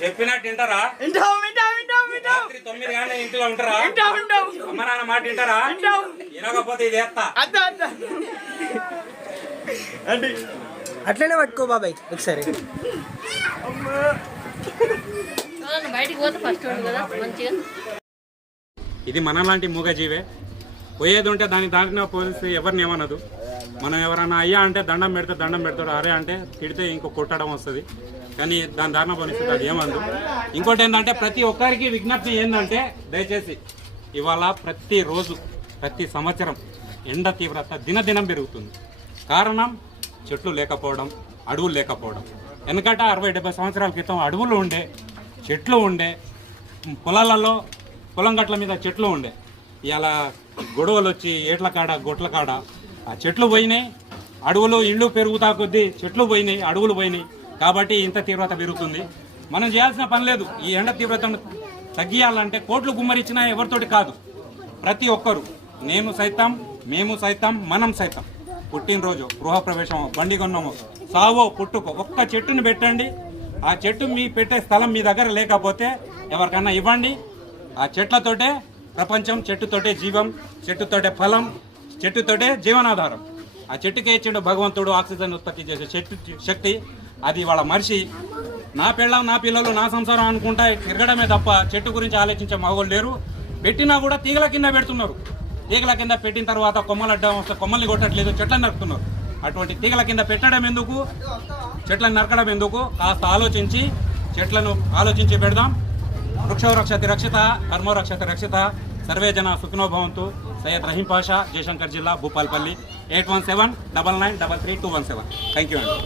చెప్పినట్టు వింటారా? 9 గంటల ఇంట్లో ఉంటారా? అమ్మ నాన్న మాట వింటారా? వినకపోతే ఇది వేస్తా. అట్లనే పట్టుకో బాబాయ్ ఒకసారి. ఇది మనలాంటి మూగజీవే. పోయేది ఉంటే దాంట్లో పోలీసు ఎవరిని ఏమనదు. మనం ఎవరైనా అయ్యా అంటే దండం పెడతాడు, అరే అంటే తిడితే ఇంకో కొట్టడం వస్తుంది. కానీ దాని దారిన పోనిస్తుంది, అది ఏమందు. ఇంకోటి ఏంటంటే ప్రతి ఒక్కరికి విజ్ఞప్తి ఏంటంటే దయచేసి ఇవాళ ప్రతిరోజు ప్రతి సంవత్సరం ఎండ తీవ్రత దినదినం పెరుగుతుంది. కారణం చెట్లు లేకపోవడం, అడవులు లేకపోవడం. ఎందుకంటే 60-70 సంవత్సరాల క్రితం అడవులు ఉండే, చెట్లు ఉండే, పొలాలలో పొలం గట్ల మీద చెట్లు ఉండే. ఇలా గొడవలు వచ్చి ఏట్ల కాడ గొట్ల కాడ ఆ చెట్లు పోయినాయి, అడవులు ఇళ్ళు పెరుగుతా కొద్దీ చెట్లు పోయినాయి, అడవులు పోయినాయి. కాబట్టి ఇంత తీవ్రత పెరుగుతుంది. మనం చేయాల్సిన పని లేదు. ఈ ఎండ తీవ్రతను తగ్గియాలంటే కోట్లు గుమ్మరించినా ఎవరితోటి కాదు. ప్రతి ఒక్కరు, నేను సైతం, మేము సైతం, మనం సైతం, పుట్టినరోజు, గృహప్రవేశం, బండి కొన్నాము, సావో పుట్టుకో, ఒక్క చెట్టుని పెట్టండి. ఆ చెట్టు మీ పెట్టే స్థలం మీ దగ్గర లేకపోతే ఎవరికన్నా ఇవ్వండి. ఆ చెట్లతోటే ప్రపంచం, చెట్టుతోటే జీవం, చెట్టుతోటే ఫలం, చెట్టుతోటే జీవనాధారం. ఆ చెట్టుకే ఇచ్చిండు భగవంతుడు ఆక్సిజన్ ఉత్పత్తి చేసే శక్తి. అది వాళ్ళ మనిషి. నా పెళ్ళం, నా పిల్లలు, నా సంసారం అనుకుంటా తిరగడమే తప్ప చెట్టు గురించి ఆలోచించే మగవాళ్ళు లేరు. పెట్టినా కూడా తీగల కింద పెడుతున్నారు. తీగల కింద పెట్టిన తర్వాత కొమ్మలు అడ్డం వస్తే కొమ్మల్ని కొట్టట్లేదు, చెట్లను నరుకుతున్నారు. అటువంటి తీగల కింద పెట్టడం ఎందుకు, చెట్లను నరకడం ఎందుకు? కాస్త ఆలోచించి చెట్లను ఆలోచించి పెడదాం. వృక్షో రక్షతి రక్షిత, కర్మో రక్షతి రక్షిత. సర్వే జన సుఖినో భవంతు. సయ్యద్ రహీం పాషా, జయశంకర్ జిల్లా, భూపాల్పల్లి. 8179933217. థ్యాంక్ యూ అండి.